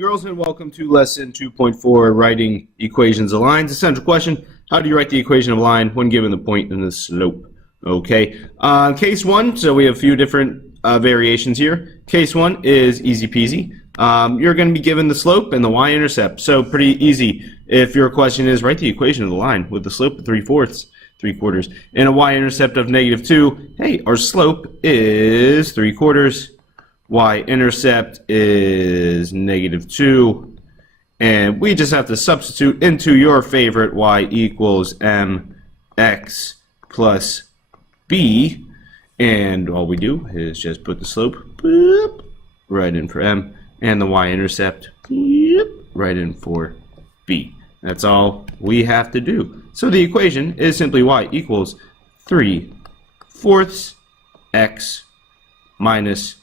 Girls, and welcome to lesson 2.4, writing equations of lines. Essential question: how do you write the equation of a line when given the point and the slope? Okay, case one, so we have a few different variations here. Case one is easy peasy. You're going to be given the slope and the y-intercept, so pretty easy. If your question is write the equation of the line with the slope of 3/4, 3/4, and a y-intercept of -2, hey, our slope is 3/4. Y-intercept is -2, and we just have to substitute into your favorite y equals mx plus b, and all we do is just put the slope boop, right in for m, and the y-intercept right in for b. That's all we have to do. So the equation is simply y equals 3/4 x minus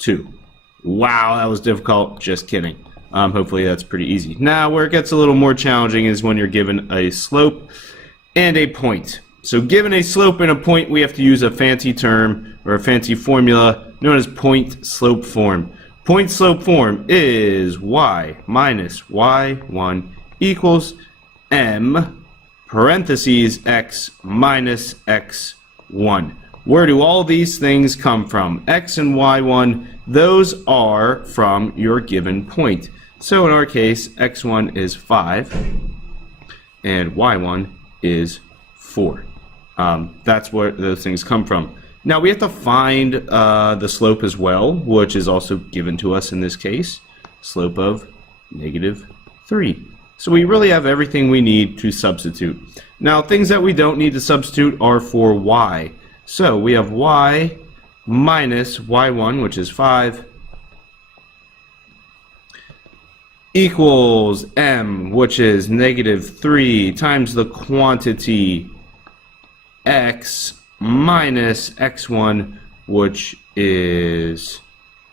2. Wow, that was difficult. Just kidding. Hopefully that's pretty easy. Now, where it gets a little more challenging is when you're given a slope and a point. So given a slope and a point, we have to use a fancy term or a fancy formula known as point-slope form. Point-slope form is y minus y1 equals m parentheses x minus x1. Where do all these things come from? X and y1, those are from your given point. So in our case, x1 is 5 and y1 is 4. That's where those things come from. Now we have to find the slope as well, which is also given to us in this case. Slope of -3. So we really have everything we need to substitute. Now things that we don't need to substitute are for y. So we have y minus y1, which is 5, equals m, which is -3, times the quantity x minus x1, which is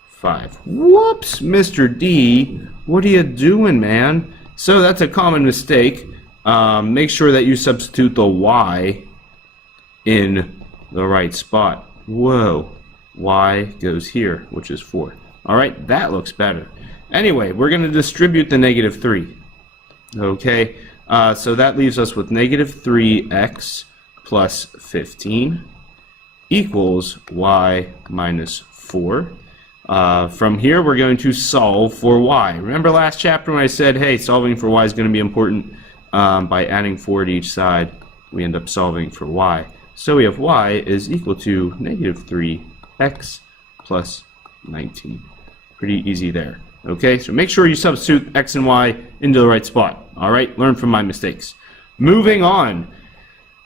5. Whoops, Mr. D, what are you doing, man? So that's a common mistake. Make sure that you substitute the y in the right spot. Whoa, y goes here, which is 4. All right, that looks better. Anyway, we're going to distribute the -3. Okay, so that leaves us with -3x plus 15 equals y minus 4. From here, we're going to solve for y. Remember last chapter when I said, hey, solving for y is going to be important? By adding 4 to each side, we end up solving for y. So we have y is equal to -3x plus 19. Pretty easy there. Okay, so make sure you substitute x and y into the right spot. All right, learn from my mistakes. Moving on.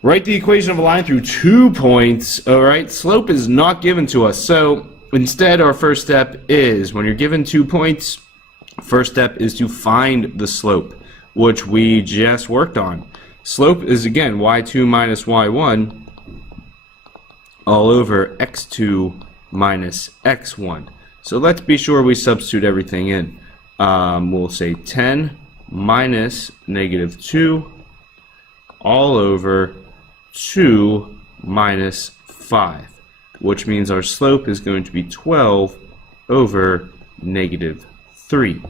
Write the equation of a line through 2 points. All right, slope is not given to us. So instead, our first step is, when you're given 2 points, first step is to find the slope, which we just worked on. Slope is, again, y2 minus y1 all over x2 minus x1. So let's be sure we substitute everything in. We'll say 10 minus -2 all over 2 minus 5, which means our slope is going to be 12 over -3.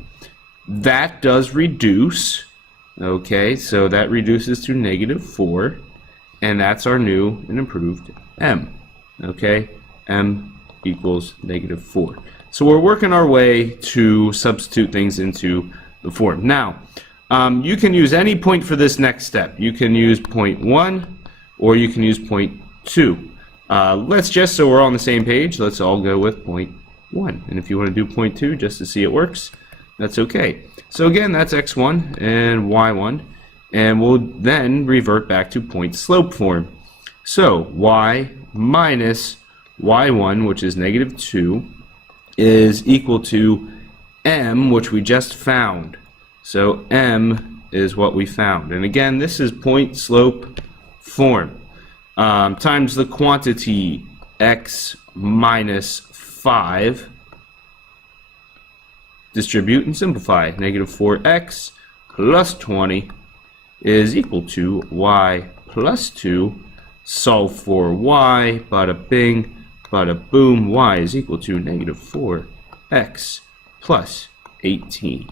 That does reduce. Okay, so that reduces to -4, and that's our new and improved m. Okay, m equals -4. So we're working our way to substitute things into the form. Now, you can use any point for this next step. You can use point 1, or you can use point 2. Let's just, so we're all on the same page, let's all go with point 1. And if you want to do point 2 just to see it works, that's okay. So again, that's x1 and y1, and we'll then revert back to point slope form. So y minus y1, which is -2, is equal to m, which we just found. So m is what we found. And again, this is point slope form. Times the quantity x minus 5. Distribute and simplify. -4x plus 20 is equal to y plus 2. Solve for y, bada bing, bada boom. Y is equal to -4x plus 18.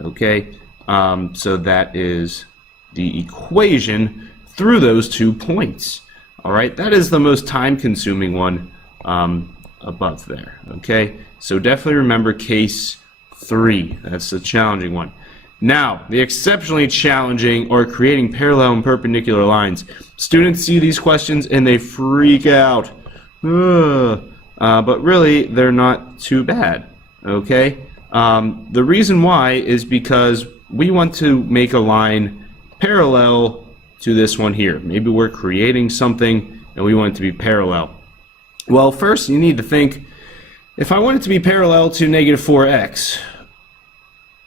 Okay, so that is the equation through those 2 points. All right, that is the most time-consuming one above there. Okay, so definitely remember case 3. That's the challenging one. Now, the exceptionally challenging or creating parallel and perpendicular lines. Students see these questions and they freak out. But really, they're not too bad. Okay, the reason why is because we want to make a line parallel to this one here. Maybe we're creating something and we want it to be parallel. Well, first you need to think, if I want it to be parallel to negative 4x,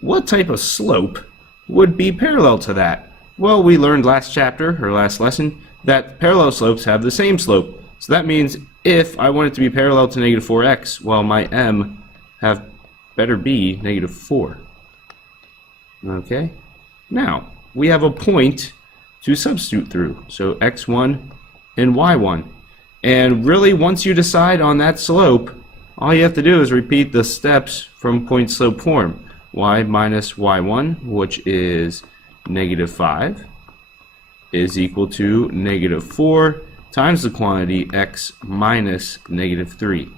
what type of slope would be parallel to that? Well, we learned last chapter, or last lesson, that parallel slopes have the same slope. So that means if I want it to be parallel to negative 4x, well, my m better be negative 4. Okay? Now, we have a point to substitute through. So x1 and y1. And really, once you decide on that slope, all you have to do is repeat the steps from point slope form. Y minus y1, which is negative 5, is equal to negative 4 times the quantity x minus negative 3.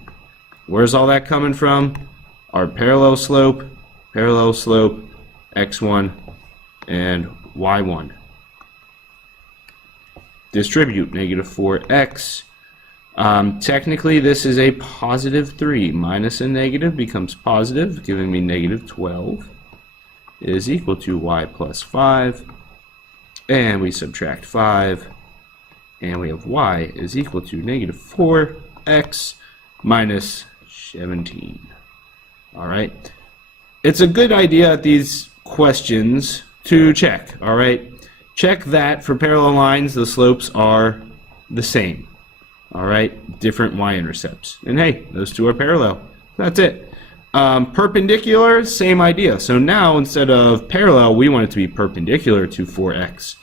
Where's all that coming from? Our parallel slope, x1 and y1. Distribute negative 4x. Technically, this is a positive 3. Minus a negative becomes positive, giving me negative 12 is equal to y plus 5. And we subtract 5. And we have y is equal to negative 4x minus 17. All right. It's a good idea at these questions to check. All right. Check that for parallel lines, the slopes are the same. All right, different y-intercepts. And hey, those two are parallel. That's it. Perpendicular, same idea. So now instead of parallel, we want it to be perpendicular to 4x.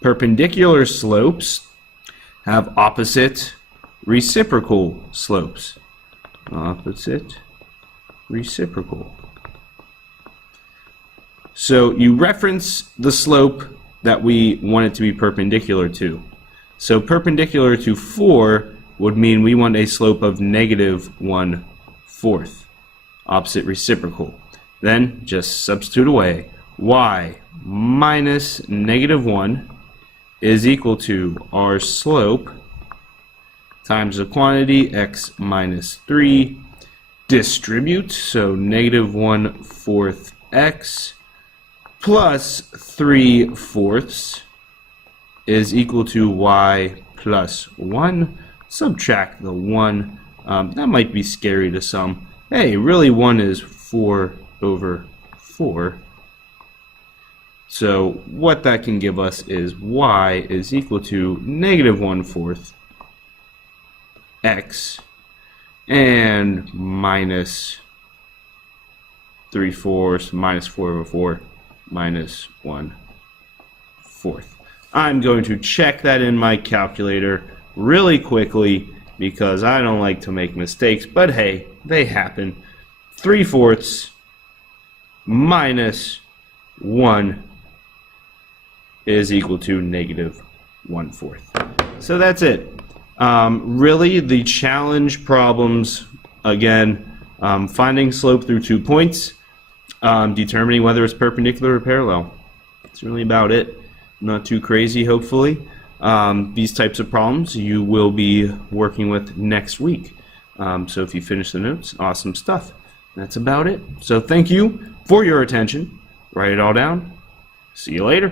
Perpendicular slopes have opposite reciprocal slopes. Opposite reciprocal. So you reference the slope that we want it to be perpendicular to. So perpendicular to 4 would mean we want a slope of negative 1/4. Opposite reciprocal. Then just substitute away. Y minus negative 1 is equal to our slope times the quantity x minus 3. Distribute, so negative 1/4 x plus 3/4 is equal to y plus 1. Subtract the 1. That might be scary to some. Hey, really 1 is 4 over 4. So what that can give us is y is equal to negative 1/4 x and minus 3/4 minus 4 over 4 minus 1/4. I'm going to check that in my calculator really quickly because I don't like to make mistakes, but hey, they happen. 3/4 minus 1 is equal to negative 1/4. So that's it. Really, the challenge problems, again, finding slope through 2 points, determining whether it's perpendicular or parallel. That's really about it. Not too crazy, hopefully. These types of problems you will be working with next week. So if you finish the notes, awesome stuff. That's about it. So thank you for your attention. Write it all down. See you later.